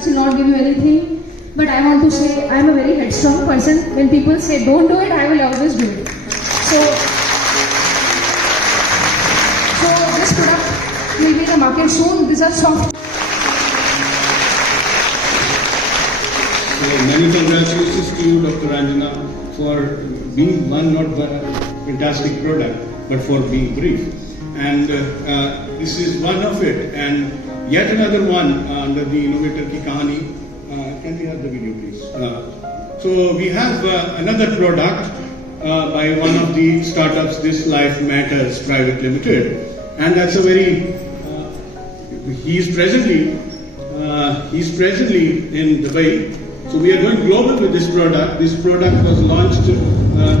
this will not give you anything. But I want to say I am a very headstrong person. When people say don't do it, I will always do it. So this product will be in the market soon. These are soft. So many congratulations to you, Dr. Ranjana, for being not one fantastic product, but for being brief. And this is one of it. And yet another one under the Innovator Ki Kahani. Can we have the video, please? So we have another product by one of the startups, This Life Matters Private Limited, and that's a very. He's presently in Dubai. So we are going global with this product. This product was launched.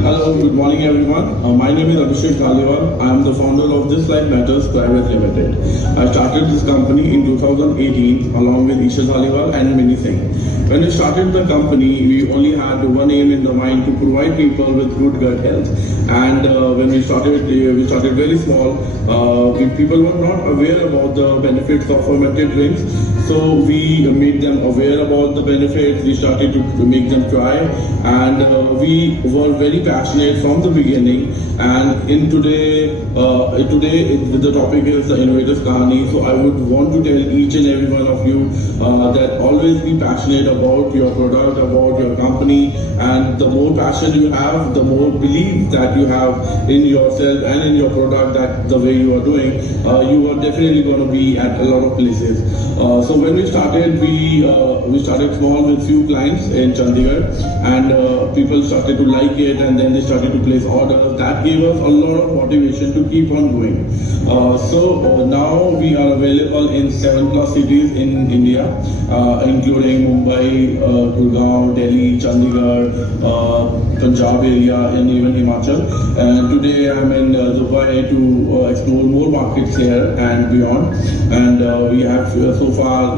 Hello, good morning everyone. My name is Abhishek R Dhaliwal. I am the founder of This Life Matters Private Limited. I started this company in 2018 along with Isha Dhaliwal and Mini Singh. When we started the company, we only had one aim in the mind to provide people with good gut health. And when we started very small. People were not aware about the benefits of fermented drinks. So we made them aware about the benefits. We started to make them try, and we were very passionate from the beginning. And today the topic is the Innovator's Kahani. So I would want to tell each and every one of you that always be passionate about your product, about your company, and the more passion you have, the more belief that you have in yourself and in your product, that the way you are doing, you are definitely going to be at a lot of places. So when we started, we started small with few clients in Chandigarh, and people started to like it, and then they started to place orders. That gave us a lot of motivation to keep on going. So now we are available in 7+ cities in India, including Mumbai, Gurgaon, Delhi, Chandigarh, Panjab area, and even Himachal. And today I'm in Dubai to explore more markets here and beyond. And we have so far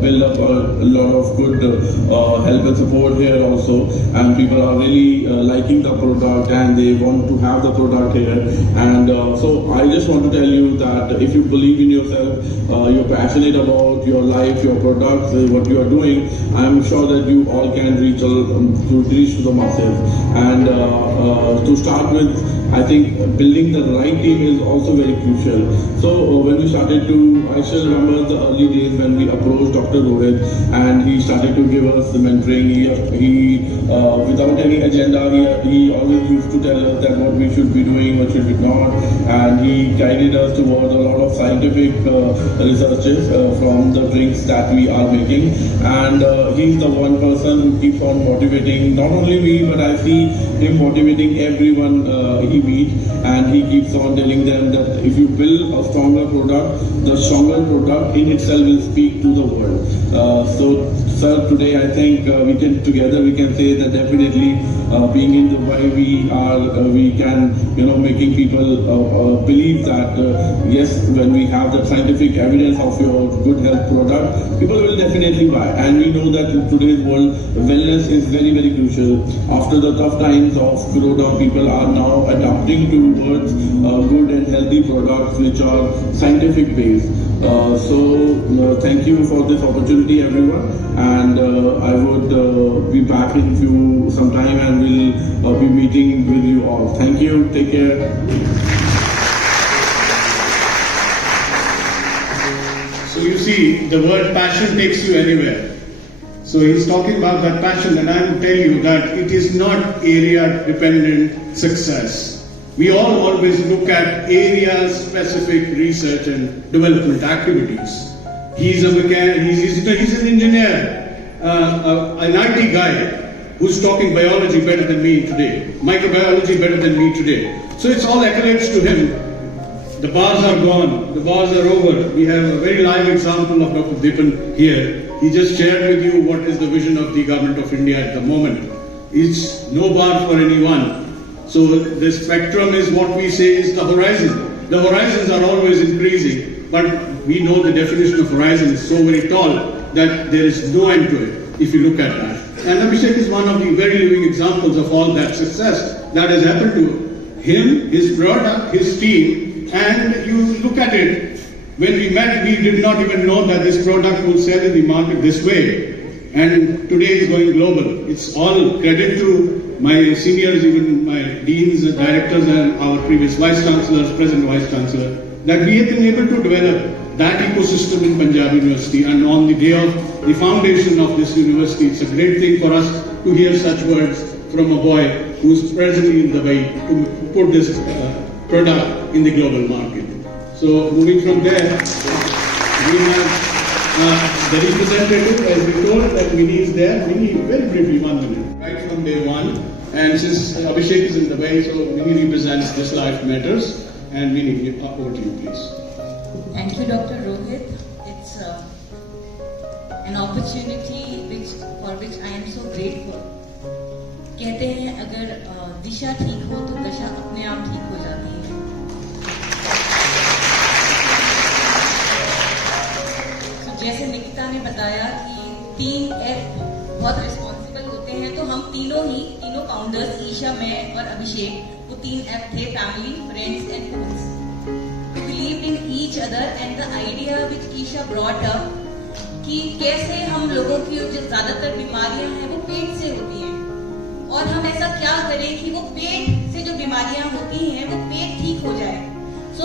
built up a lot of good help and support here also. And people are really liking the product, and they want to have the product here. And so I just want to tell you that if you believe in yourself, you're passionate about your life, your products, what you are doing, I'm sure that you all can reach to the masses. And to start with, I think building the right team is also very crucial. So when we started I still remember the early days when we approached Dr. Rohit, and he started to give us the mentoring. He without any agenda, he always used to tell us that what we should be doing, what should we not, and he guided us towards a lot of scientific researches from the drinks that we are making. And he's the one person who keeps on motivating not only me, but I see him motivating everyone he meets, and he keeps on telling them that if you build a stronger product, the stronger product in itself will speak to the world. So sir, today I think we can say that definitely being in Dubai, we can making people believe that yes, when we have the scientific evidence of your good health product, people will definitely buy. And we know that in today's world, wellness is very, very crucial. After the tough times of Corona, people are now adapting towards good and healthy products which are scientific based. So thank you for this opportunity, everyone, and I would be back in some time, and we'll be meeting with you all. Thank you. Take care. So you see, the word passion takes you anywhere. So he's talking about that passion, and I will tell you that it is not area-dependent success. We all always look at area-specific research and development activities. He's an engineer, an IT guy who's talking biology better than me today, microbiology better than me today. So it's all accolades to him. The bars are gone, the bars are over. We have a very live example of Dr. Dipan here. He just shared with you what is the vision of the government of India at the moment. It's no bar for anyone. So the spectrum is what we say is the horizon. The horizons are always increasing, but we know the definition of horizon is so very tall that there is no end to it if you look at that. And Abhishek is one of the very living examples of all that success that has happened to him, his product, his team, and you look at it, When we met, we did not even know that this product will sell in the market this way. And today it's going global. It's all credit to my seniors, even my deans, directors, and our previous vice chancellors, present vice chancellor, that we have been able to develop that ecosystem in Panjab University. And on the day of the foundation of this university, it's a great thing for us to hear such words from a boy who's presently in the way to put this product in the global market. So moving from there, we have the representative, as we told that Vineet is there. Vineet, very briefly, 1 minute, right from day one. And since Abhishek is in the way, so Vineet represents This Life Matters. And Vineet, over to you, please. Thank you, Dr. Rohit. It's an opportunity for which I am so grateful. कहते हैं अगर दिशा ठीक हो तो दशा अपने आप ठीक हो जाती है. तो जैसे निकिता ने बताया कि 3 F बहुत रिस्पॉन्सिबल होते हैं, तो हम तीनों फाउंडर्स, ईशा, मैं और अभिषेक, वो 3 F थे: family, friends and foods. We believed in each other and the idea which Isha brought up कि कैसे हम लोगों की जो ज्यादातर बीमारियां हैं वो पेट से होती हैं, और हम ऐसा क्या करें कि वो पेट से जो बीमारियां होती हैं वो पेट ठीक हो जाए. So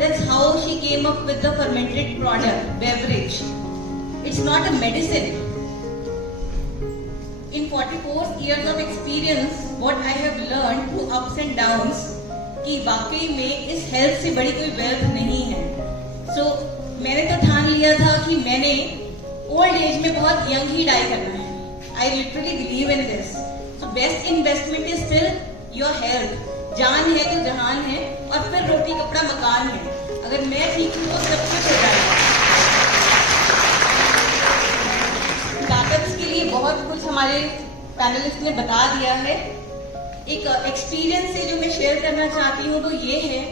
that's how she came up with the fermented product beverage. It's not a medicine. In 44 years of experience, what I have learned through ups and downs, कि वाकई में इस हेल्थ से बड़ी कोई वेल्थ नहीं है. So मैंने तो ठान लिया था कि मैंने ओल्ड एज में बहुत यंग ही डाई करना है. I literally believe in this. So best investment is still your health. जान है तो जहान है, और फिर रोटी कपड़ा मकान है. अगर मैं ठीक हूँ तो सब कुछ हो जाएगा. ताकत के लिए बहुत कुछ हमारे पैनलिस्ट ने बता दिया है. एक एक्सपीरियंस से जो मैं शेयर करना चाहती हूँ वो ये है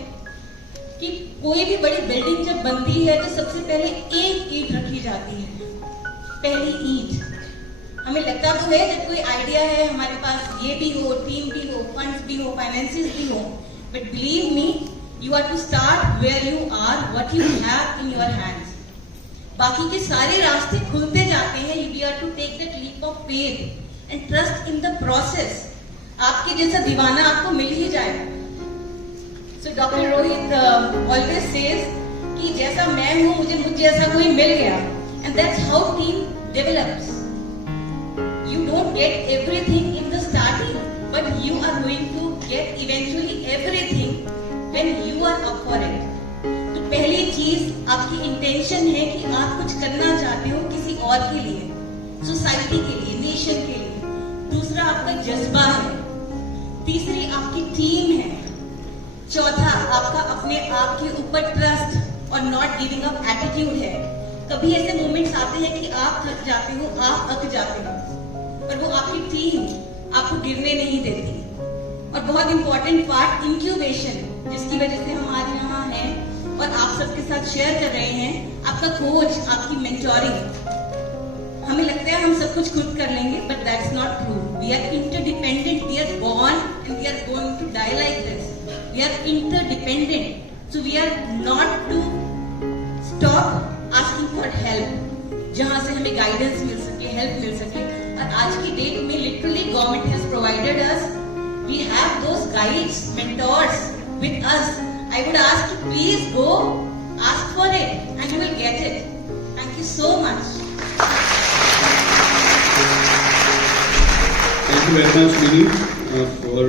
कि कोई भी बड़ी बिल्डिंग जब बनती है तो सबसे पहले एक ईंट रखी जाती है. पहली ईंट. हमें लगता तो है जब कोई आइडिया है हमारे पास, ये भी हो, टीम भी हो, फंड्स भी हो, फाइनेंसेस भी हो, but believe me, you are to start where you are, what you have in your hands. बाकी के सारे रास्ते खुलते जाते हैं. You are to take that leap of faith and trust in the process. आपके जैसा दीवाना आपको मिल ही जाएगा. So doctor Rohit always says कि जैसा मैं हूं, मुझे जैसा कोई मिल गया. And that's how team develops. You don't get everything in the starting, but you are going to get eventually everything when you are up for it. तो पहली चीज आपकी इंटेंशन है कि आप कुछ करना चाहते हो किसी और के लिए, सोसाइटी के लिए, नेशन के लिए. दूसरा आपका जज्बा है. तीसरी आपकी टीम है. चौथा आपका अपने आप के ऊपर ट्रस्ट और नॉट गिविंग अप एटीट्यूड है. कभी ऐसे मोमेंट्स आते हैं कि आप थक जाते हो, आप अक जाते हो, पर वो आपकी टीम आपको गिरने नहीं देती. और बहुत इंपॉर्टेंट पार्ट इंक्यूबेशन, जिसकी वजह से हम आज यहाँ हैं और आप सबके साथ शेयर कर रहे हैं. आपका कोच, आपकी मेंटोरिंग. हमें लगता है हम सब कुछ खुद कर लेंगे, but that's not true. We are interdependent. We are born and we are going to die like this. We are interdependent. So we are not to stop asking for help, जहां से हमें गाइडेंस मिल सके, help मिल सके. और आज की date में literally government has provided us. We have those guides, mentors with us. I would ask you, please go ask for it and you will get it. Thank you so much. Thank you very much, Vineet, for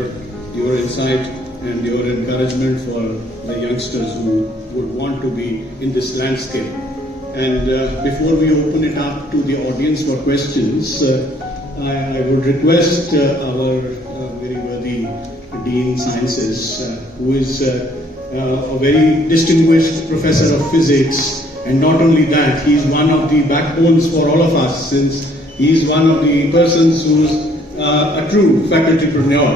your insight and your encouragement for the youngsters who would want to be in this landscape. And before we open it up to the audience for questions, I would request our very worthy Dean Sciences, who is a very distinguished professor of physics, and not only that, he is one of the backbones for all of us, since he is one of the persons who's a true facultypreneur.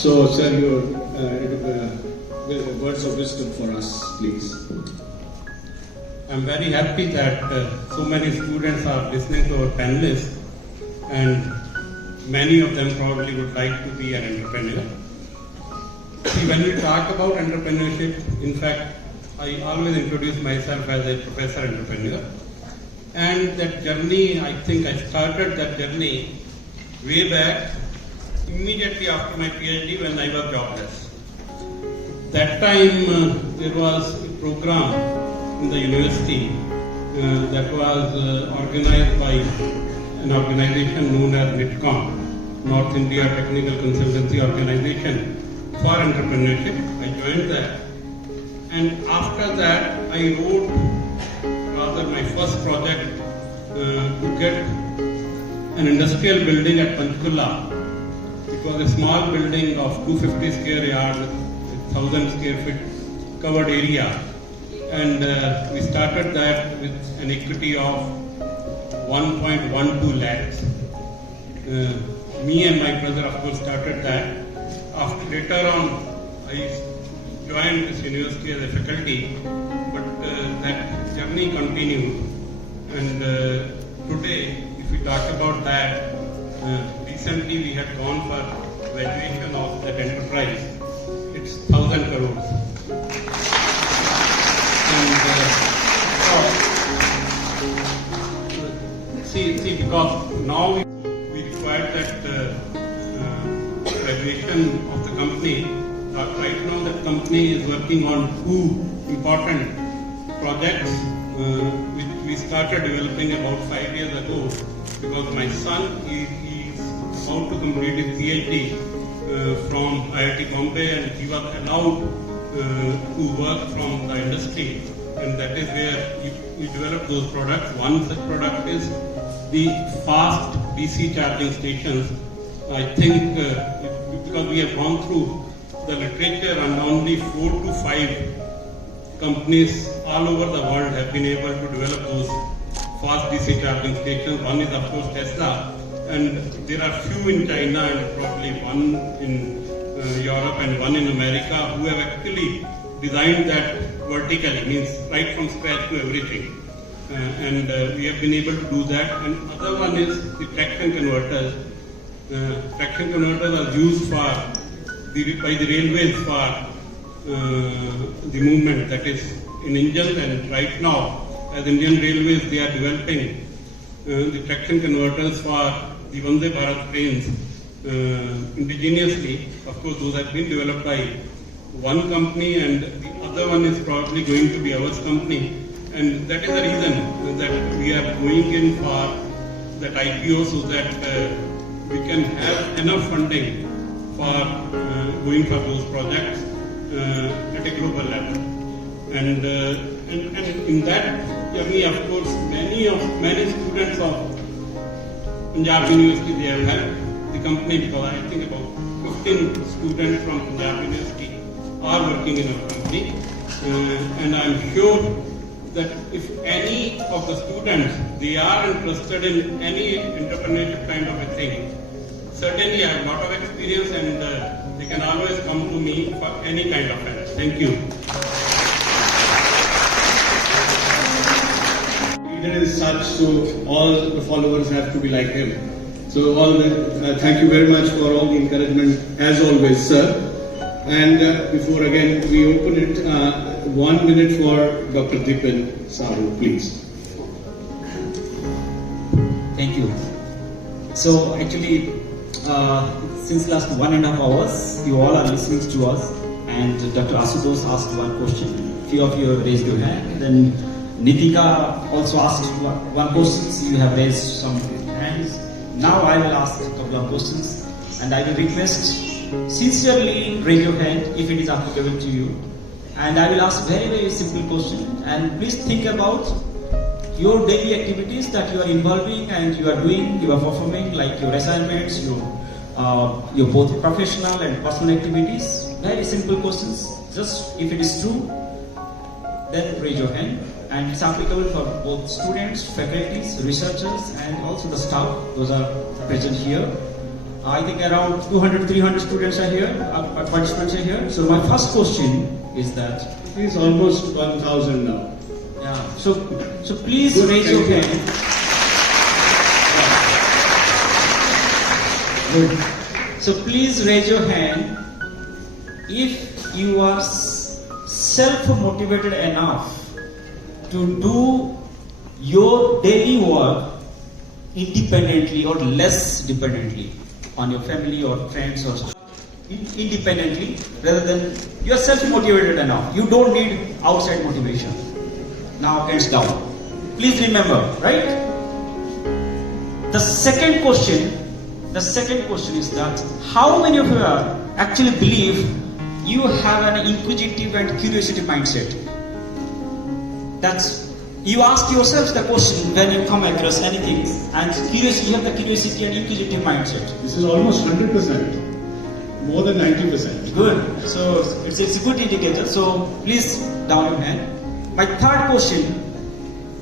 So, sir, your words of wisdom for us, please. I'm very happy that so many students are listening to our panelists, and many of them probably would like to be an entrepreneur. See, when we talk about entrepreneurship, in fact, I always introduce myself as a professor entrepreneur. And that journey, I think I started that journey way back immediately after my PhD when I was jobless. That time there was a program in the university that was organized by an organization known as NITCOM, North India Technical Consultancy Organization for Entrepreneurship. I joined that, and after that I wrote rather my first project to get an industrial building at Panchkula. It was a small building of 250 square yards, 1,000 square feet covered area, and we started that with an equity of 1.12 lakhs. Me and my brother, of course, started that. After later on, I joined this university as a faculty, but that journey continued. And today, if we talk about that, recently we had gone for valuation of that enterprise. It's 1,000 crores. And see, because now we require that valuation of the company. Right now, the company is working on two important projects, which we started developing about 5 years ago. Because my son is about to complete his PhD from IIT Bombay, and he was allowed to work from the industry, and that is where we develop those products. One such product is the fast DC charging stations. I think because we have gone through the literature, and only 4 to 5 companies all over the world have been able to develop those fast DC charging stations. One is, of course, Tesla, and there are few in China and probably one in Europe and one in America who have actually designed that vertically, means right from scratch to everything. And we have been able to do that. And other one is the traction converters. Traction converters are used by the railways for the movement, that is in engines, and right now as Indian Railways they are developing the traction converters for the Vande Bharat trains indigenously. Of course, those have been developed by one company, and the other one is probably going to be ours company. And that is the reason that we are going in for that IPO, so that we can have enough funding for going for those projects at a global level. And in that journey, of course, many students of Panjab University, they have helped the company, because I think about 15 students from Panjab University are working in our company. And I'm sure that if any of the students, they are interested in any entrepreneurship kind of a thing, certainly I have a lot of experience, and they can always come to me for any kind of help. Thank you. Leader is such, so all the followers have to be like him. So thank you very much for all the encouragement, as always, sir. And before again we open it, 1 minute for Dr. DipanSahu, please. Thank you. So actually, since last 1.5 hours, you all are listening to us, and Dr. Ashutosh asked one question. Few of you have raised your hand. Then Nitika also asked one question. You have raised some hands. Now I will ask a couple of questions, and I will request sincerely raise your hand if it is applicable to you. And I will ask very simple question, and please think about your daily activities that you are involving and you are doing, you are performing, like your assignments, your both professional and personal activities. Very simple questions. Just if it is true, then raise your hand. And it's applicable for both students, faculties, researchers, and also the staff. Those are present here. I think around 200-300 students are here, participants are here. So my first question is that It is almost 1,000 now. yeah. So please raise your hand. Good. So please raise your hand if you are self-motivated enough to do your daily work independently or less dependently on your family or friends or independently, rather than you are self-motivated enough. You don't need outside motivation. Now hands down. Please remember, right? The second question is that how many of you actually believe you have an inquisitive and curiosity mindset? That's, you ask yourself the question when you come across anything, and curiosity, you have the curiosity and inquisitive mindset. This is almost 100%, more than 90%. Good. So it's a good indicator. So please down your hand. My third question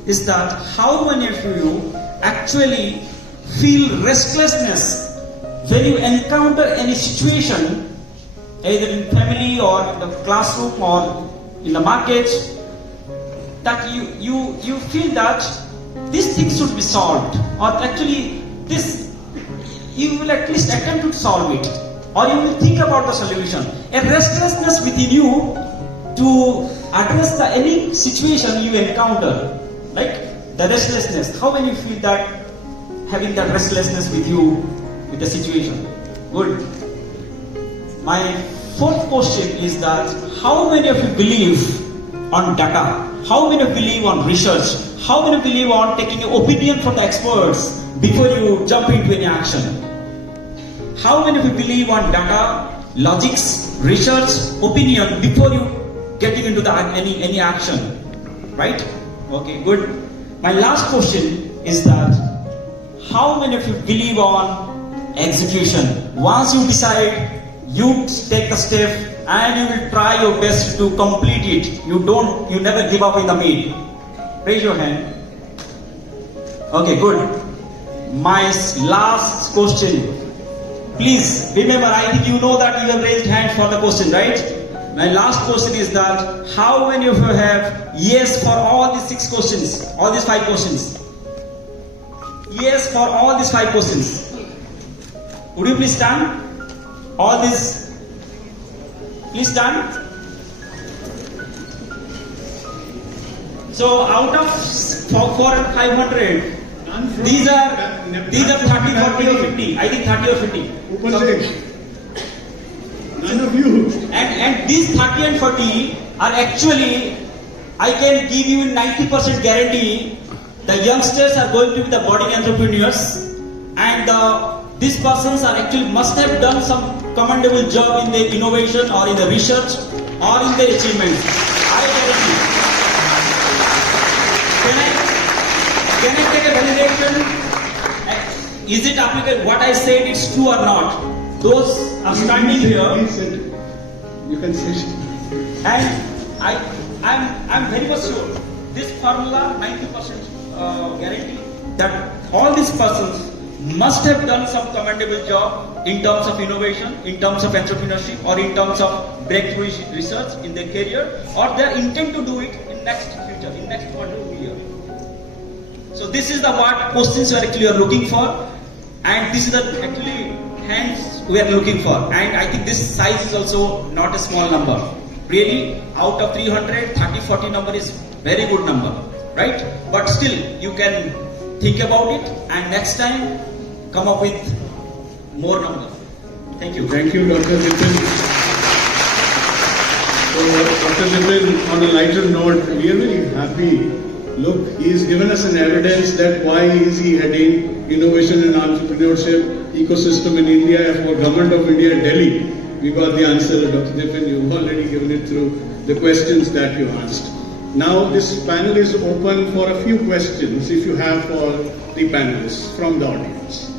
is that how many of you actually feel restlessness when you encounter any situation, either in family or in the classroom or in the market, that you feel that this thing should be solved, or actually this, you will at least attempt to solve it, or you will think about the solution. A restlessness within you to address any situation you encounter, like the restlessness. How many feel that, having that restlessness with you, with the situation? Good. My fourth question is that how many of you believe on data? How many of you believe on research? How many of you believe on taking an opinion from the experts before you jump into any action? How many of you believe on data, logics, research, opinion before you getting into any action? Right? Okay, good. My last question is that how many of you believe on execution? Once you decide, you take the step and you will try your best to complete it. You never give up in the mid. Raise your hand. Okay, good. My last question. Please remember, I think you know that you have raised hands for the question, right? My last question is that how many of you have yes for all these 6 questions, all these 5 questions? Yes for all these 5 questions. Would you please stand? All this, please stand. So out of 4 and 500, these are 30, 40 or 50. I think 30 or 50. None of you. And these 30 and 40 are actually, I can give you 90% guarantee, the youngsters are going to be the budding entrepreneurs, and these persons are actually must have done some commendable job in their innovation or in the research or in their achievements. I guarantee. Can I take a validation? Is it applicable? What I said is true or not? Those are standing here. You can say. And I'm very much sure this formula 90% guarantee that all these persons must have done some commendable job in terms of innovation, in terms of entrepreneurship, or in terms of breakthrough research in their career, or they intend to do it in next future, in next 1 to 2 years. So this is the what questions we are actually looking for, and this is the actually hands we are looking for. And I think this size is also not a small number. Really, out of 300, 30-40 number is very good number, right? But still, you can think about it, and next time come up with more numbers. Thank you. Thank you, Dr. Jatinder. So, Dr. Jatinder, on a lighter note, we are very happy. Look, he has given us an evidence that why is he heading innovation and entrepreneurship ecosystem in India for Government of India, Delhi. We got the answer, Dr. Jatinder. You've already given it through the questions that you asked. Now, this panel is open for a few questions, if you have for the panelists from the audience.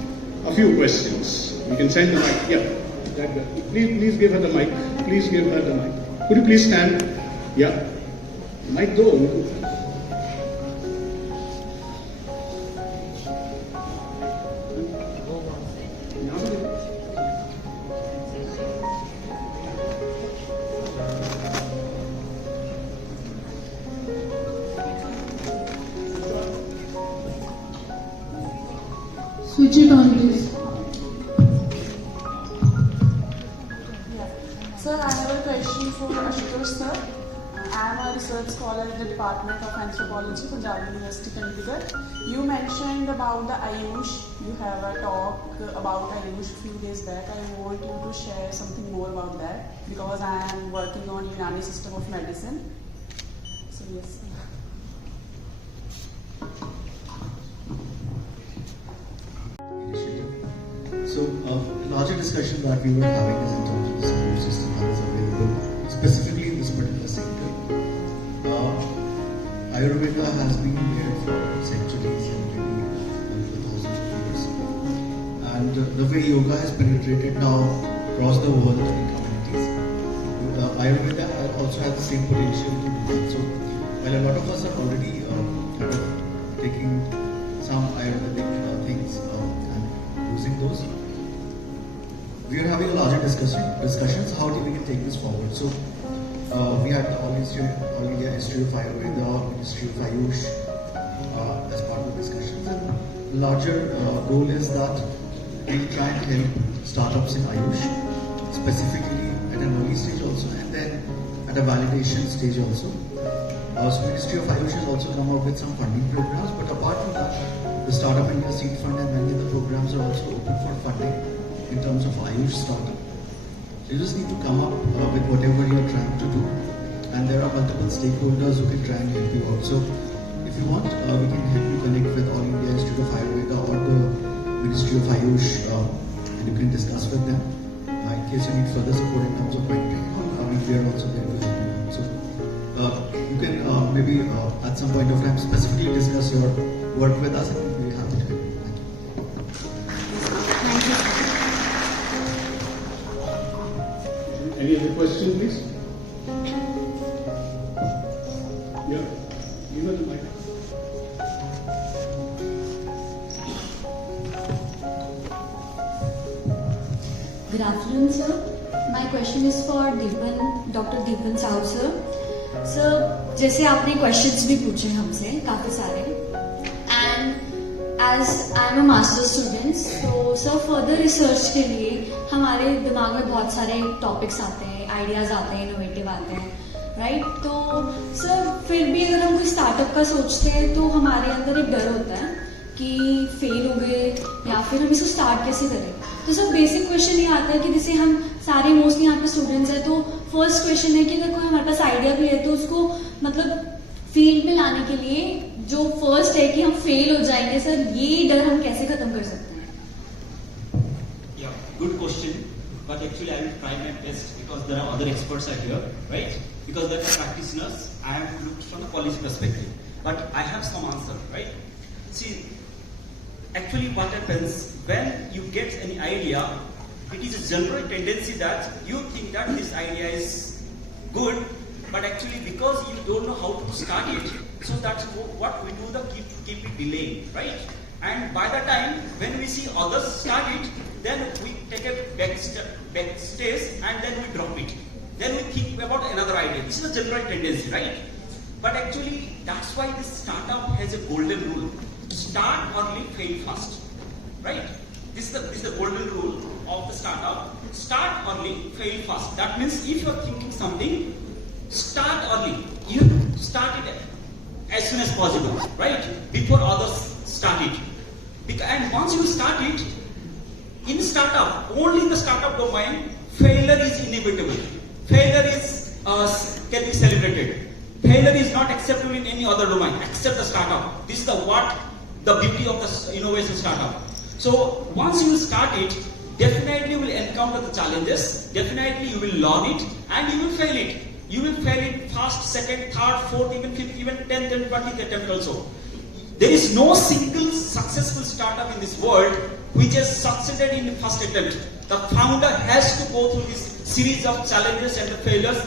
A few questions. You can send the mic. Yeah. Please give her the mic. Please give her the mic. Could you please stand? Yeah. Mic go. Switch it on, please. Sir, I have a question for Ashutosh sir. I am a research scholar in the Department of Anthropology, Panjab University, Chandigarh. You mentioned about the Ayush. You have a talk about Ayush a few days back. I want you to share something more about that because I am working on Unani system of medicine. So yes. So, larger discussion that we were having is in terms of the support system that is available specifically in this particular sector. Ayurveda has been there for centuries and maybe 1,000 years. And the way yoga has penetrated now across the world in communities, Ayurveda also has the same potential to do that. So, while a lot of us are already kind of taking some Ayurvedic things and using those, we are having a larger discussions how we can take this forward. So we had the All India Institute of Ayurveda, Ministry of Ayush as part of the discussions. And the larger goal is that we try and help startups in Ayush, specifically at an early stage also, and then at a validation stage also. So Ministry of Ayush has also come up with some funding programs, but apart from that, the Startup India Seed Fund and many other programs are also open for funding in terms of Ayush startup. So you just need to come up with whatever you're trying to do, and there are multiple stakeholders who can try and help you out. So if you want, we can help you connect with All India Institute of Ayurveda or the Ministry of Ayush, and you can discuss with them in case you need further support in terms of mentoring. We are also there to help you. So you can maybe at some point of time specifically discuss your work with us, and we'll be happy to help you. Thank you. Any other question, please? Yeah, you know the mic. Good afternoon, sir. My question is for Dr. DipanSahu, sir. Sir, जैसे आपने questions भी पूछे हमसे काफी सारे, and as I am a master's student, so sir further research के लिए हमारे दिमाग में बहुत सारे topics आते हैं, ideas आते हैं, innovative आते हैं, right? तो sir फिर भी अगर हम कोई startup का सोचते हैं तो हमारे अंदर एक डर होता है कि फेल हो गए या फिर हम इसको स्टार्ट कैसे करें. तो सर बेसिक क्वेश्चन ये आता है कि जैसे हम सारे मोस्टली यहाँ पे स्टूडेंट्स हैं, तो फर्स्ट क्वेश्चन है कि अगर कोई हमारे पास आइडिया भी है तो उसको मतलब फील्ड में लाने के लिए जो फर्स्ट है कि हम फेल हो जाएंगे, सर ये डर हम कैसे खत्म कर सकते हैं? Good question, but actually I will try my best because there are other experts are here, right? Because there are practitioners, I have looked from the policy perspective, but I have some answer, right? See, actually what happens when you get any idea, it is a general tendency that you think that this idea is good, but actually because you don't know how to start it, so that's what we do, keep it delaying, right? And by the time when we see others start it, then we take a back stage and then we drop it. Then we think about another idea. This is a general tendency, right? But actually that's why this startup has a golden rule. Start early, fail fast, right? This is the golden rule of the startup. Start early, fail fast. That means if you are thinking something, start early. You have to start it as soon as possible, right? Before others start it. And once you start it, in startup, only in the startup domain, failure is inevitable. Failure is can be celebrated. Failure is not acceptable in any other domain except the startup. This is the beauty of the innovation startup. So once you start it, definitely you will encounter the challenges, definitely you will learn it, and you will fail it. You will fail it first, second, third, fourth, even fifth, even 10th and 20th attempt also. There is no single successful startup in this world which has succeeded in the first attempt. The founder has to go through this series of challenges and the failures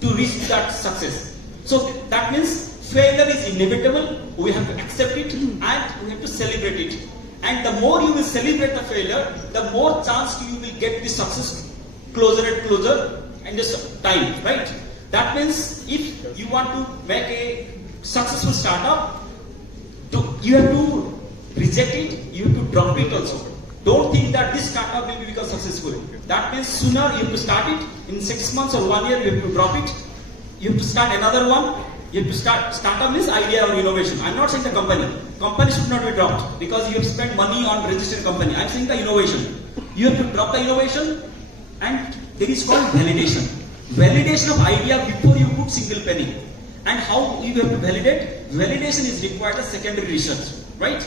to reach that success. So that means failure is inevitable, we have to accept it and we have to celebrate it. And the more you will celebrate the failure, the more chance you will get the success closer and closer in this time, right? That means if you want to make a successful startup, you have to reject it, you have to drop it also. Don't think that this startup will become successful. That means sooner you have to start it, in 6 months or 1 year you have to drop it. you have to start another one. You have to start on this idea or innovation. I'm not saying the company. Company should not be dropped because you have spent money on registered company. I'm saying the innovation. You have to drop the innovation, and there is called validation. Validation of idea before you put single penny. And how you have to validate? Validation is required as secondary research, right?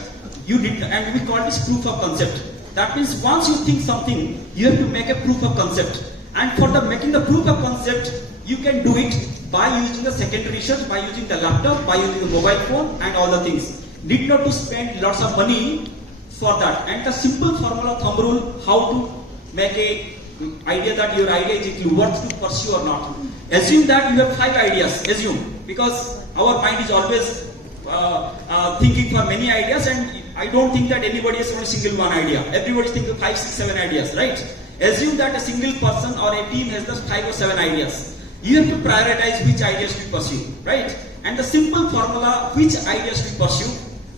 And we call this proof of concept. That means once you think something, you have to make a proof of concept. And for making the proof of concept, you can do it by using the secondary research, by using the laptop, by using the mobile phone, and all the things. Need not to spend lots of money for that. And the simple formula, thumb rule, how to make a idea that your idea is worth to pursue or not. Assume that you have 5 ideas. Assume, because our mind is always thinking for many ideas, and I don't think that anybody has only single one idea. Everybody is thinking 5, 6, 7 ideas, right? Assume that a single person or a team has just 5 or 7 ideas. You have to prioritize which ideas to pursue, right? And the simple formula, which ideas to pursue,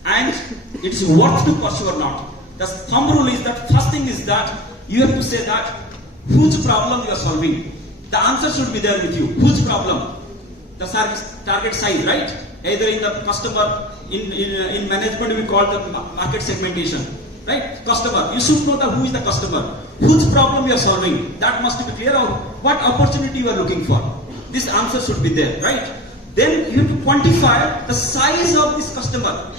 and it's worth to pursue or not. The thumb rule is that first thing is that you have to say that whose problem you are solving. The answer should be there with you. Whose problem? The target size, right? Either in the customer, in management we call the market segmentation, right? Customer. You should know who is the customer. Whose problem you are solving. That must be clear out. What opportunity you are looking for. This answer should be there, right? Then you have to quantify the size of this customer.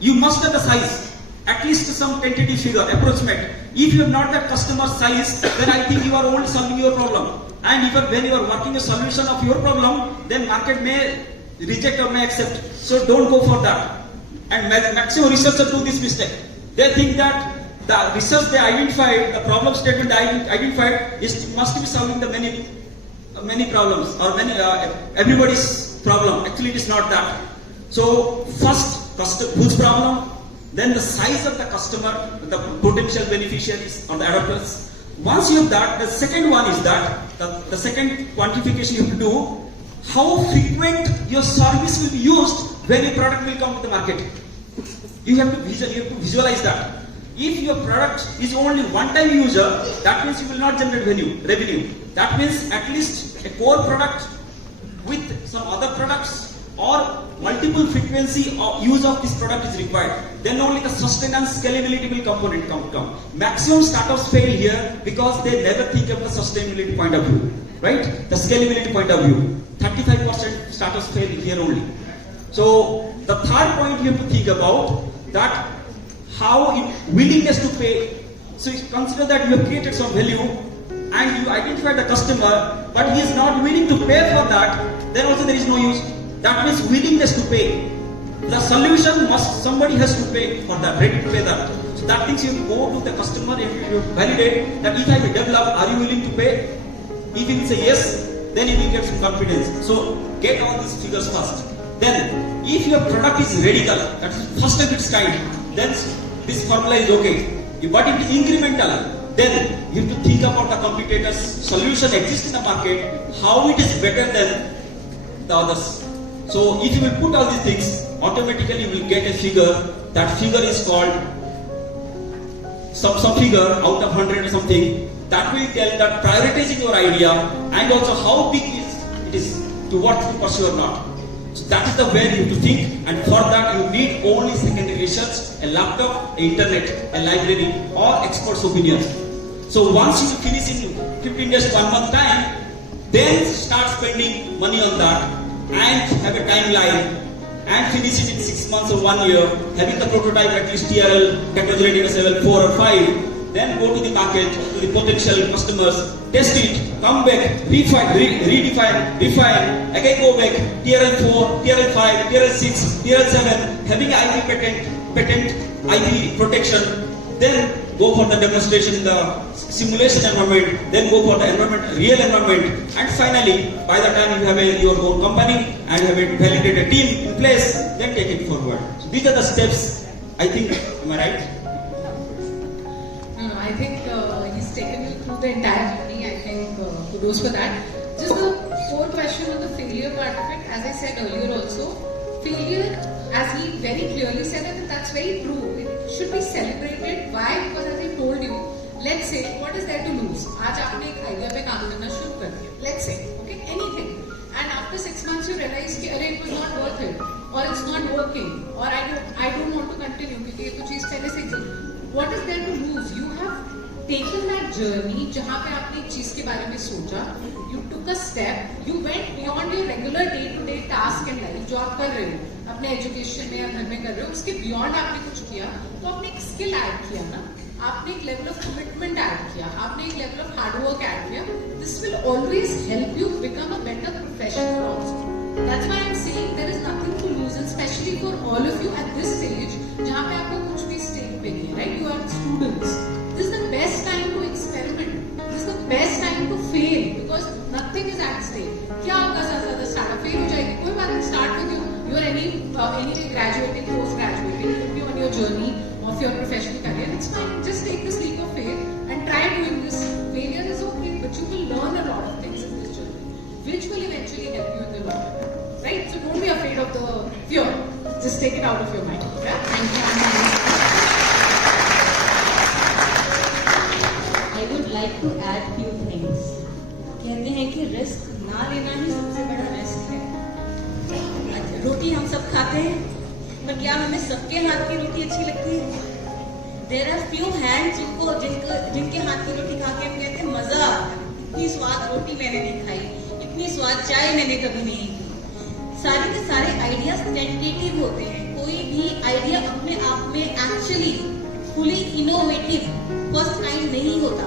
You must have the size. At least some tentative figure, approximate. If you have not that customer size, then I think you are only solving your problem. And even when you are working a solution of your problem, then market may reject or may accept. So don't go for that. And maximum researchers do this mistake. They think that the research they identified, the problem statement they identified, must be solving the many problems or everybody's problem. Actually, it is not that. So first, whose problem? Then the size of the customer, the potential beneficiaries or the adopters. Once you have that, the second one is that the second quantification you have to do, how frequent your service will be used when your product will come to the market. You have to visualize that. If your product is only one-time user, that means you will not generate revenue. That means at least a core product with some other products or multiple frequency of use of this product is required. Then only the sustenance scalability will component come. Maximum startups fail here because they never think of the sustainability point of view, right? The scalability point of view. 35% startups fail here only. So the third point you have to think about that how willingness to pay. So you consider that you have created some value and you identify the customer, but he is not willing to pay for that. Then also there is no use. That means willingness to pay. The solution somebody has to pay for that, ready to pay that. So that means you go to the customer and you validate that if I will develop, are you willing to pay? If he will say yes, then he will get some confidence. So get all these figures first. Then if your product is radical, that is first of its kind, then this formula is okay. But if it is incremental, then you have to think about the competitor's solution exists in the market, how it is better than the others. So if you will put all these things, automatically you will get a figure. That figure is called some figure out of 100 or something. That will tell that prioritizing your idea and also how big it is to what to pursue or not. So that is the way you have to think, and for that you need only secondary research, a laptop, internet, a library, or expert's opinion. So once you finish in 15 days to 1 month time, then start spending money on that. And have a timeline and finish it in 6 months or 1 year, having the prototype at least TRL, technology readiness level 4 or 5, then go to the market, to the potential customers, test it, come back, redefine, refine, again go back, TRL 4, TRL 5, TRL 6, TRL 7, having IP patent, IP protection, then go for the demonstration in the simulation environment, then go for the real environment, and finally, by the time you have your own company and have a validated team in place, then take it forward. So these are the steps, I think, am I right? No, I think he's taken you through the entire journey. I think kudos for that. Just the core question on the failure part of it, as I said earlier also, failure, as he very clearly said, and that's very true. It should be celebrated. Why? Because as I told you, let's say, what is there to lose? आज आपने एक idea पे काम करना शुरू कर दिया. Let's say, okay, anything. And after 6 6 months you realize कि अरे it was not worth it, or it's not working, or I don't want to continue क्योंकि ये तो चीज पहले से थी. What is there to lose? You have taken that journey जहाँ पे आपने एक चीज के बारे में सोचा, you took a step, you went beyond your regular day-to-day task in life जो आप कर रहे हो अपने एजुकेशन में या घर में कर रहे हो, उसके बियॉन्ड आपने कुछ किया, तो आपने एक स्किल ऐड किया ना, आपने एक लेवल ऑफ कमिटमेंट ऐड किया, आपने एक लेवल ऑफ हार्डवर्क ऐड किया. This will always help you become a better professional also. That's why I am saying there is nothing to lose, and specially for all of you at this stage जहाँ पे आपको कुछ भी stage पे नहीं है, right? You are students. This is the best time to experiment, this is the best time to fail, because nothing is at stake. क्या होगा ज्यादा स्टार्टअप फेल हो जाएगी, कोई बात नहीं, start with you are anyway graduating, post graduating, you will be on your journey of your professional career. It's fine, just take this leap of faith and try doing this. Failure is okay, but you will learn a lot of things in this journey, which will eventually help you in the long run, right? So don't be afraid of the fear, just take it out of your mind. Yeah? Thank you. I would like to add few things. कहते हैं कि risk ना लेना ही सबसे बड़ा risk है. रोटी हम सब खाते हैं, पर क्या हमें सबके हाथ की रोटी अच्छी लगती है? There are few hands जिनके हाथ की रोटी खा के हम कहते हैं मजा आता है, इतनी स्वाद रोटी मैंने नहीं खाई, इतनी स्वाद चाय मैंने कभी नहीं की. सारे के सारे आइडियाज टेंटेटिव होते हैं. कोई भी आइडिया अपने आप में actually fully innovative first kind नहीं होता.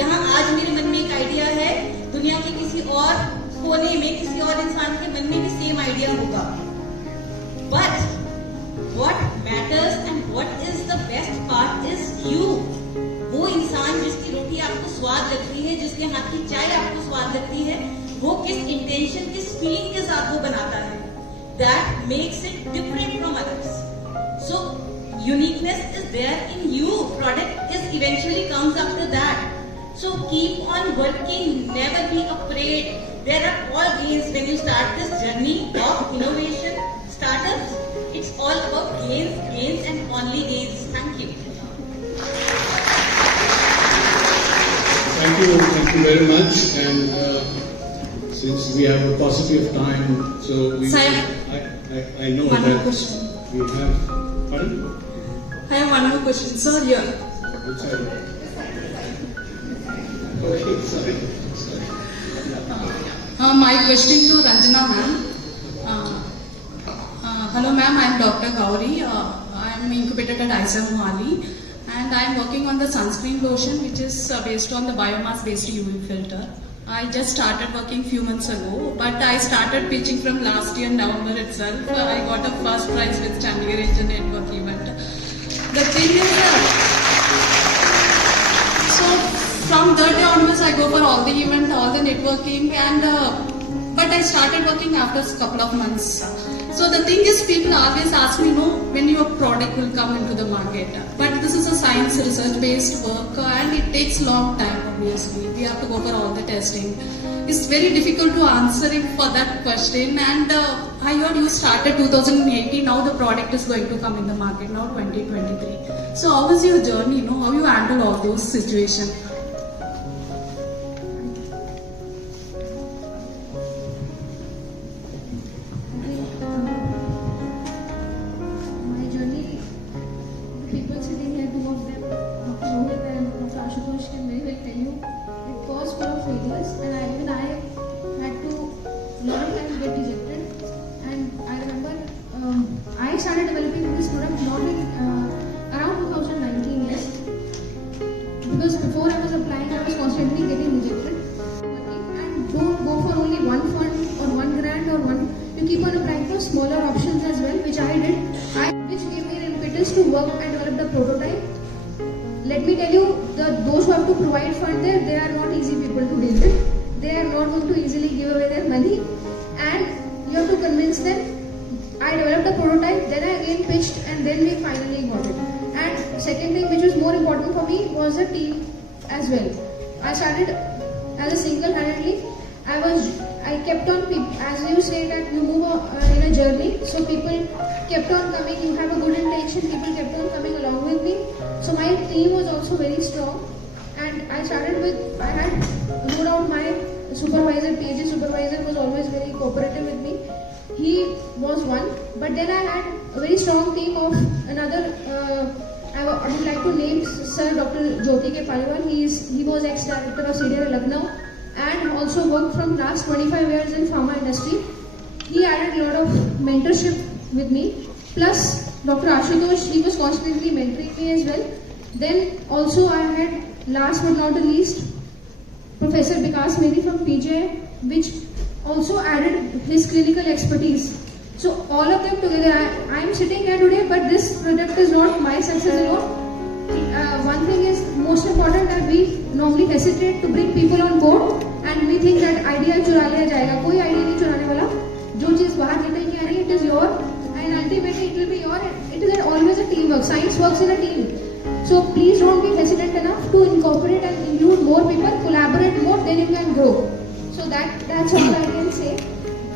यहाँ आज मेरे मन में एक आइडिया है, दुनिया के किसी और कोने में किसी और इंसान के मन में भी सेम आइडिया होगा. But what matters and what is the best part is you. वो इंसान जिसकी रोटी आपको स्वाद लगती है, जिसके हाथ की चाय आपको स्वाद लगती है, वो किस इंटेंशन, किस फीलिंग के साथ वो बनाता है, that makes it different from others. So uniqueness is there in you. Product is eventually comes after that. So keep on working, never be afraid. There are all gains when you start this journey of innovation, startups. It's all about gains, gains and only gains. Thank you. Thank you very much. And since we have a paucity of time, so I know one that more question. We have. Pardon? I have one more question, sir. Here. Sorry. Okay, sorry. My question to Ranjana ma'am. Hello ma'am, I am Dr. Gauri. I am incubated at ISA Mohali, and I am working on the sunscreen lotion, which is based on the biomass based UV filter. I just started working few months ago, but I started pitching from last year November itself. I got a first prize with Chandigarh Region Network event. The thing is, from that day onwards, I go for all the events, all the networking, and but I started working after a couple of months. So the thing is, people always ask me, when your product will come into the market. But this is a science research-based work, and it takes long time. Obviously, we have to go for all the testing. It's very difficult to answer for that question. And I heard you started 2018. Now the product is going to come in the market now 2023. So how is your journey? How you handle all those situations? Ashutosh can very well tell you, it was full of failures, and even I had to lot of times get rejected. And I remember I started developing this product not in around 2019, yes, because before I was applying, I was constantly getting rejected. And don't go for only one fund or one grant or one. You keep on applying for smaller options as well, which I did, which gave me an impetus to work and develop the prototype. Let me tell you, those who have to provide fund there, they are not easy people to deal with. They are not going to easily give away their money, and you have to convince them. I developed a prototype, then I again pitched, and then we finally got it. And second thing which was more important for me was the team as well. I started as a single-handedly. I kept on, as you say that you move in a journey, so people kept on coming, you have a good intention, people kept on coming along with me. So my team was also very strong, and I had wrote out my supervisor, PhD supervisor, was always very cooperative with me. He was one, but then I had a very strong team of another. I would like to name Sir Dr. Jyoti K. Paliwal. He was ex-director of CDR Lucknow and also worked from last 25 years in pharma industry. He added a lot of mentorship with me. Plus, Dr. Ashutosh, he was constantly mentoring me as well. Then also I had, last but not the least, Professor Vikas Medi from PJ, which also added his clinical expertise. So all of them together, I am sitting here today, but this product is not my success alone. One thing is most important that we normally hesitate to bring people on board and we think that idea चुरा लिया जाएगा. कोई idea नहीं चुराने वाला. जो चीज़ बाहर निकल के आ रही है, it is your, and ultimately it will be your. It is always a teamwork. Science works in a team. So please don't be hesitant enough to incorporate and include more people, collaborate more, then you can grow. So that's all I can say.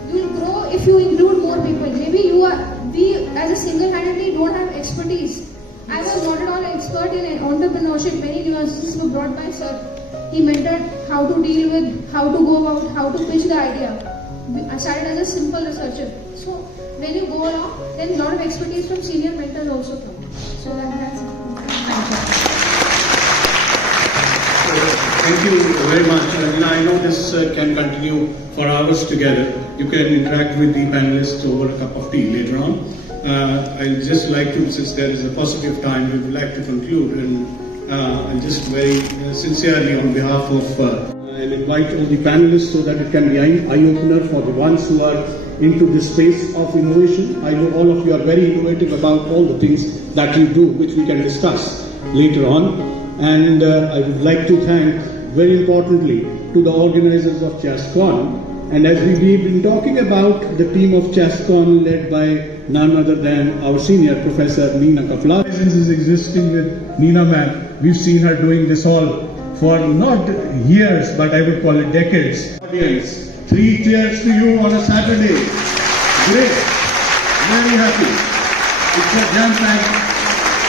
You will grow if you include more people. Maybe we as a single-handedly don't have expertise. I was not at all an expert in entrepreneurship. Many nuances were brought by Sir. He mentored how to deal with, how to go about, how to pitch the idea. I started as a simple researcher. So when you go along, then a lot of expertise from senior mentors also come. So that's it. Thank you very much. I know this can continue for hours together. You can interact with the panelists over a cup of tea later on. I'd just like to, since there is a paucity of time, we would like to conclude and just very sincerely on behalf of and invite all the panelists so that it can be an eye-opener for the ones who are into this space of innovation. I know all of you are very innovative about all the things that you do, which we can discuss later on. And I would like to thank very importantly to the organizers of CHASCON. And as we've been talking about the team of CHASCON led by none other than our senior Professor Neena Kapla. Since is existing with Neena ma'am, we've seen her doing this all for not years, but I would call it decades. Audience, 3 cheers to you on a Saturday. Great, very happy. It's a jam-packed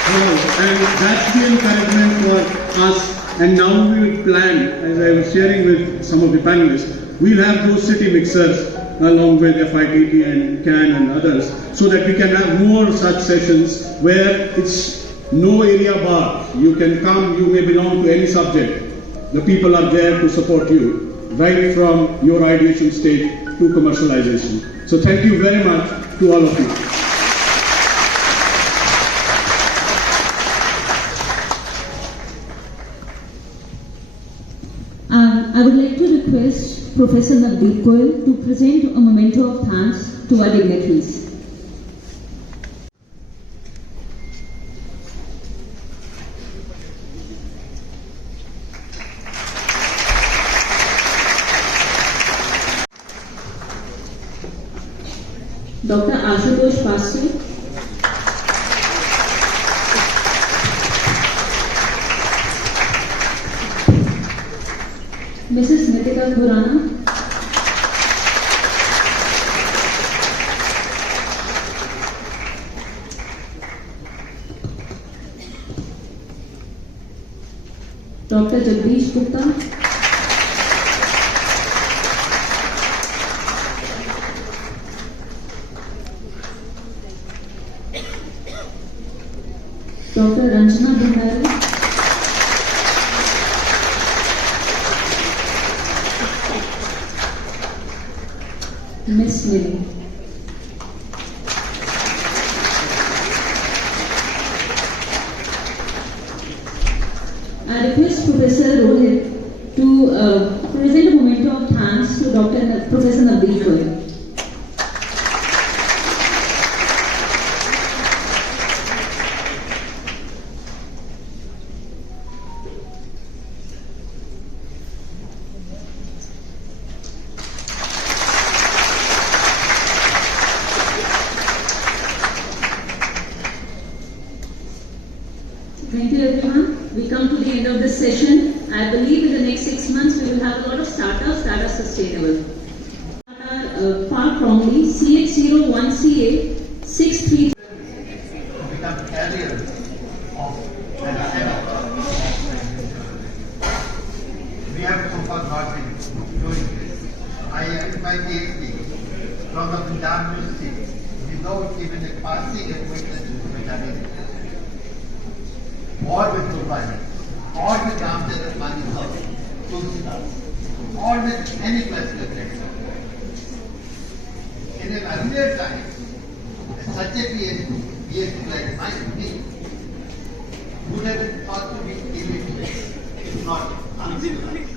hall, and that's the encouragement for us. And now we will plan, as I was sharing with some of the panelists, we'll have those city mixers along with FITT and CAN and others, so that we can have more such sessions where it's no area bar. You can come, you may belong to any subject. The people are there to support you, right from your ideation stage to commercialization. So thank you very much to all of you. I would like to request Professor Navdeep Goyal to present a memento of thanks to our dignitaries. Dr. Ashutosh Pastor, Mrs. Vineet Khurana, Dr. JagdishGupta, Dr. RanjanaBhandari, Miss Millie. I request Professor Rohit to present a memento of thanks to Professor Navdeep Goyal. Thank you everyone. We come to the end of this session. I believe in the next 6 months we will have a lot of startups that are sustainable. Far from me, CH01CA 63. Become carriers of an we have so far not been doing it. my PhD from the Panjab University without even a passing acquaintance with Bengali or with Kumar or with Ramchandra Mani or with any classical text. In an earlier time, such a PhD like mine would have been thought to be illiterate, if not uncivilized.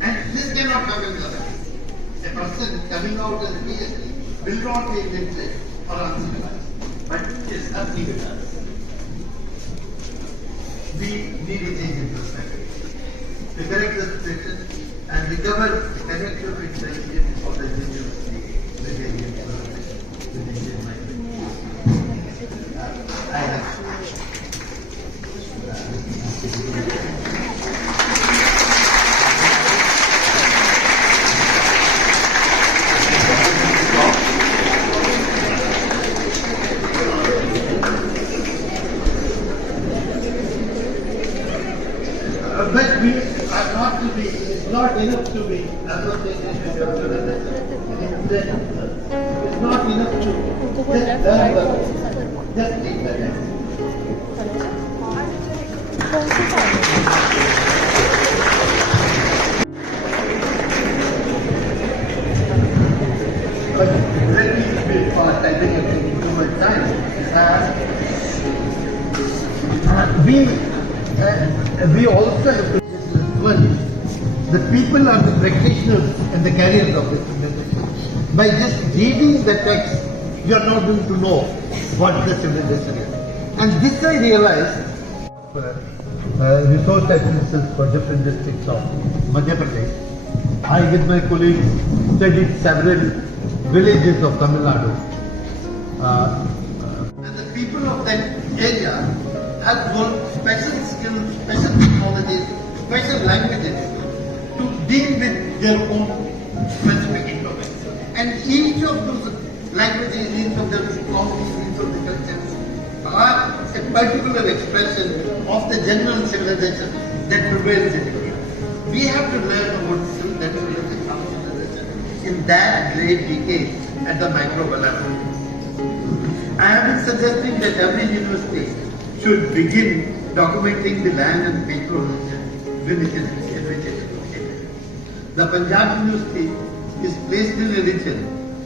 And this cannot come in the other way. A person coming out as a PhD will not be illiterate or uncivilized, but is uncivilized. We need a change in perspective to correct the situation and recover the collective intelligence of the university with Indian civilization, with Indian mind. I have. But we are not to be, it's not enough to be associated with your civilization. It's not enough to just learn the, just take the lesson. But let me be fast, I think I'm taking too much time. We also have to the people are the practitioners and the carriers of this civilization. By just reading the text, you are not going to know what the civilization is. And this I realized, resource assistance for different districts of Madhya Pradesh. I with my colleagues studied several villages of Tamil Nadu. And the people of that area have got special skills, special technologies, special languages to deal with their own specific domains. And each of those languages, each of their technologies, each of the cultures are a particular expression of the general civilization that prevails in India. We have to learn about that civilization in that great decade at the micro level. I have been suggesting that every university should begin documenting the land and people in which it is located. The Panjab University is placed in a region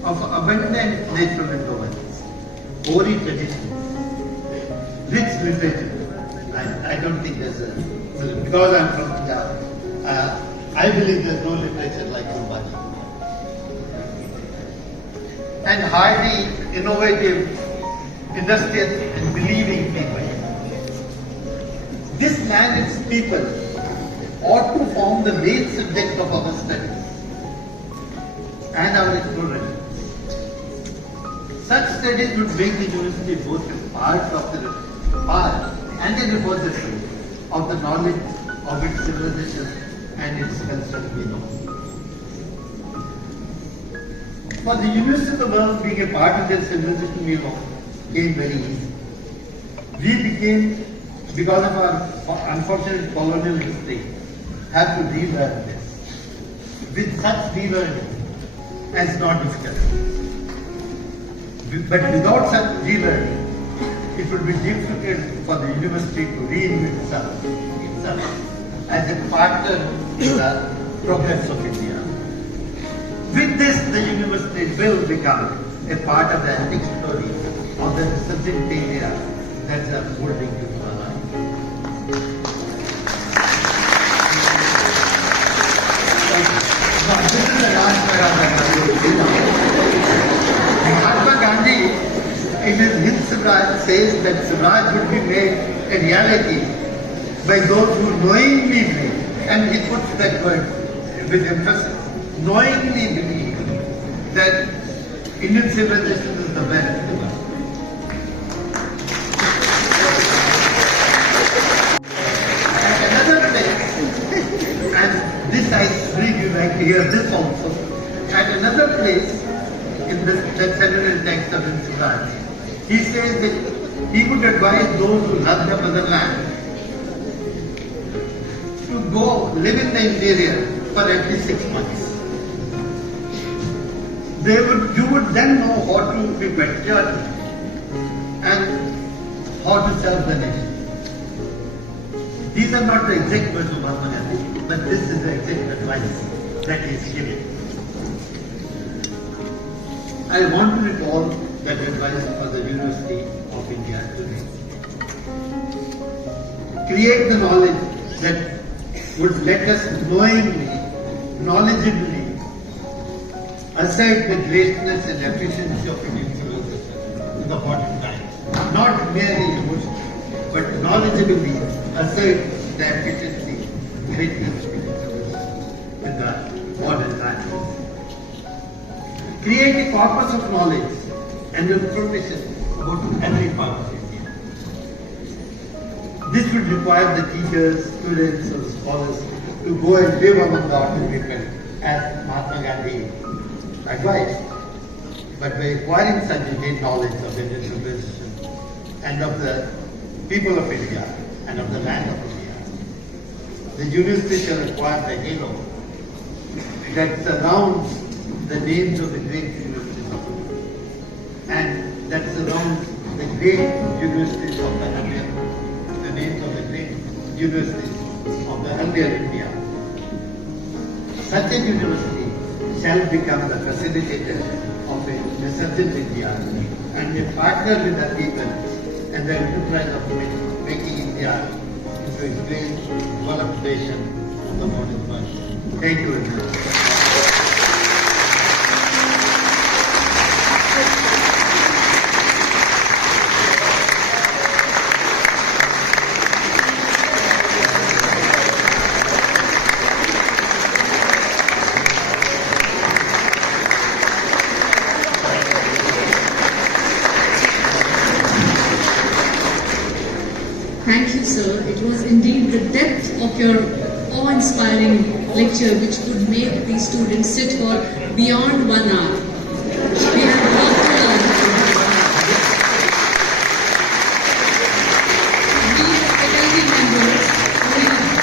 of abundant natural endowments, hoary traditions, rich literature. I don't think there's a, because I'm from Punjab, I believe there's no literature like Bajaj. And highly innovative, industrious and believing people. This land and its people ought to form the main subject of our studies and our exploration. Such studies would make the university both a part and a repository of the knowledge of its civilization and its cultural meaning. For the university of the world being a part of their civilization came very easy. We became, because of our unfortunate colonial history, have to relearn this. With such relearning, it's not difficult. But without such relearning, it would be difficult for the university to reinvent itself as a partner in the progress of India. With this, the university will become a part of the epic story of the resurgent India that's unfolding before our eyes. This is the last paragraph. Mahatma Gandhi, in his Hind Swaraj, says that Swaraj would be made a reality by those who knowingly believe, and he puts that word with emphasis, knowingly believe that Indian civilization is the best. At another place, and this I really you like to hear this also, at another place in that seminal text of Swaraj, he says that he would advise those who love their motherland to go live in the interior for at least 6 months. you would then know how to be patriotic and how to serve the nation. These are not the exact words of Mahatma Gandhi, but this is the exact advice that he is giving. I want to recall that advice for the University of India today. Create the knowledge that would let us knowledgeably assert the greatness and efficiency of Indian civilization in the modern times. Not merely emotionally, but knowledgeably assert the efficiency, greatness of Indian civilization in the modern times. Create a corpus of knowledge and information about every part of India. This would require the teachers, students, or the scholars to go and live among the ordinary people as Mahatma Gandhi advised. But by acquiring such detailed knowledge of Indian civilization and of the people of India and of the land of India, the university shall acquire the halo that surrounds the names of the great universities of India, and that surrounds the great universities of the earlier, the names of the great universities of the earlier India. Such a university shall become the facilitator of a resurgent India and a partner with the people and the enterprise of making India into a great developed nation of the modern world. Thank you very much. Thank you, sir. It was indeed the depth of your awe-inspiring lecture which would make these students sit for beyond 1 hour. We have a lot to learn. We faculty members,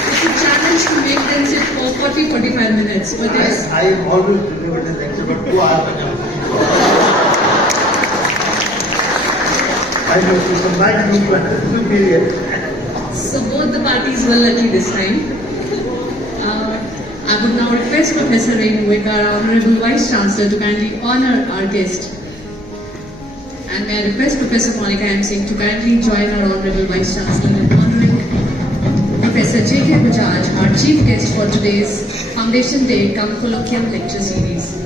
it's a challenge to make them sit for 40-45 minutes. But I have always delivered a lecture for 2 hours. I know some might be superior. So both the parties were lucky this time. I would now request Professor Renu Vig, our Honorable Vice Chancellor, to kindly honor our guest. And may I request Professor Monica M. Singh to kindly join our Honorable Vice Chancellor in honoring Professor J.K. Bajaj, our Chief Guest for today's Foundation Day cum Colloquium Lecture Series.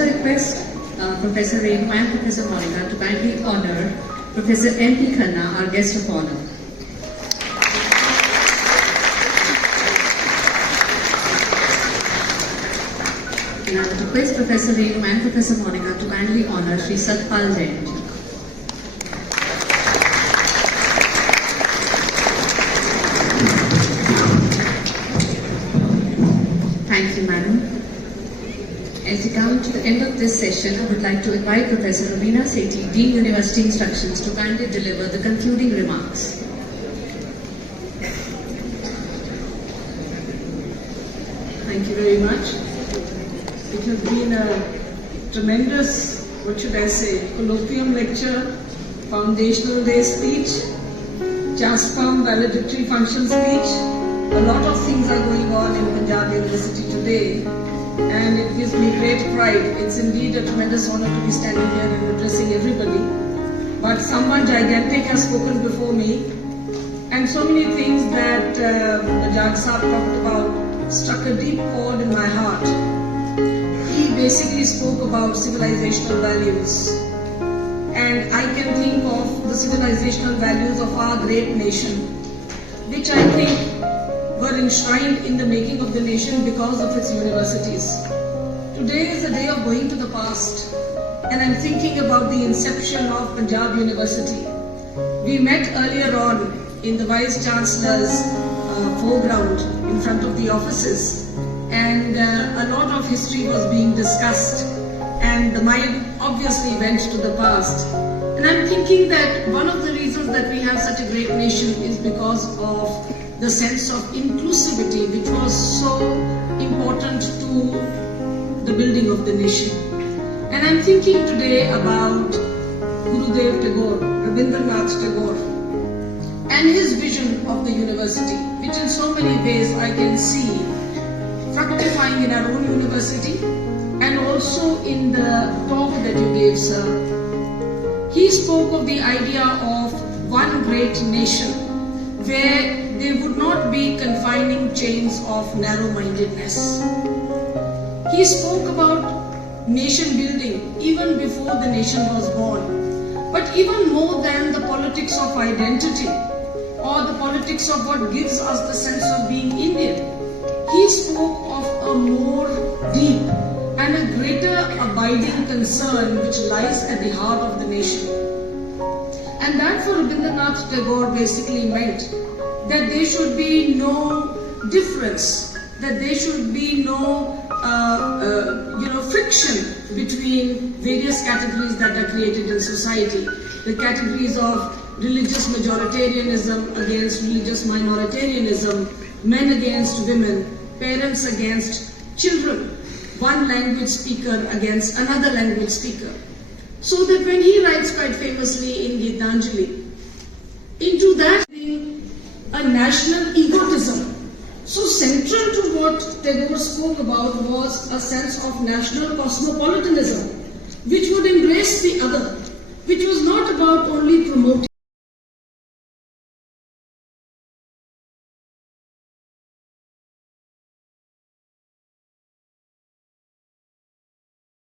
Request Professor Renu and Professor Monica to kindly honor Professor M.P. Khurana, our guest of honor. And I would request Professor Renu and Professor Monica to kindly honor Shri Satpal Jain. Thank you, madam. As we come to the end of this session, I would like to invite Professor Rabina Sethi, Dean University Instructions, to kindly deliver the concluding remarks. Thank you very much. It has been a tremendous, what should I say, colloquium lecture, foundational day speech, CHASCON valedictory function speech. A lot of things are going on in Panjab University today. And it gives me great pride. It's indeed a tremendous honor to be standing here and addressing everybody. But someone gigantic has spoken before me, and so many things that Bajaj Sahab talked about struck a deep chord in my heart. He basically spoke about civilizational values, and I can think of the civilizational values of our great nation, which I think were enshrined in the making of the nation because of its universities. Today is a day of going to the past, and I'm thinking about the inception of Panjab University. We met earlier on in the Vice Chancellor's foreground in front of the offices, and a lot of history was being discussed, and the mind obviously went to the past. And I'm thinking that one of the reasons that we have such a great nation is because of the sense of inclusivity, which was so important to the building of the nation. And I'm thinking today about Gurudev Tagore, Rabindranath Tagore, and his vision of the university, which in so many ways I can see fructifying in our own university and also in the talk that you gave, sir. He spoke of the idea of one great nation where there would not be confining chains of narrow-mindedness. He spoke about nation building even before the nation was born. But even more than the politics of identity or the politics of what gives us the sense of being Indian, he spoke of a more deep and a greater abiding concern which lies at the heart of the nation. And that for Rabindranath Tagore basically meant that there should be no difference, that there should be no friction between various categories that are created in society. The categories of religious majoritarianism against religious minoritarianism, men against women, parents against children, one language speaker against another language speaker. So that when he writes quite famously in Gitanjali, into that a national egotism. So central to what Tagore spoke about was a sense of national cosmopolitanism, which would embrace the other, which was not about only promoting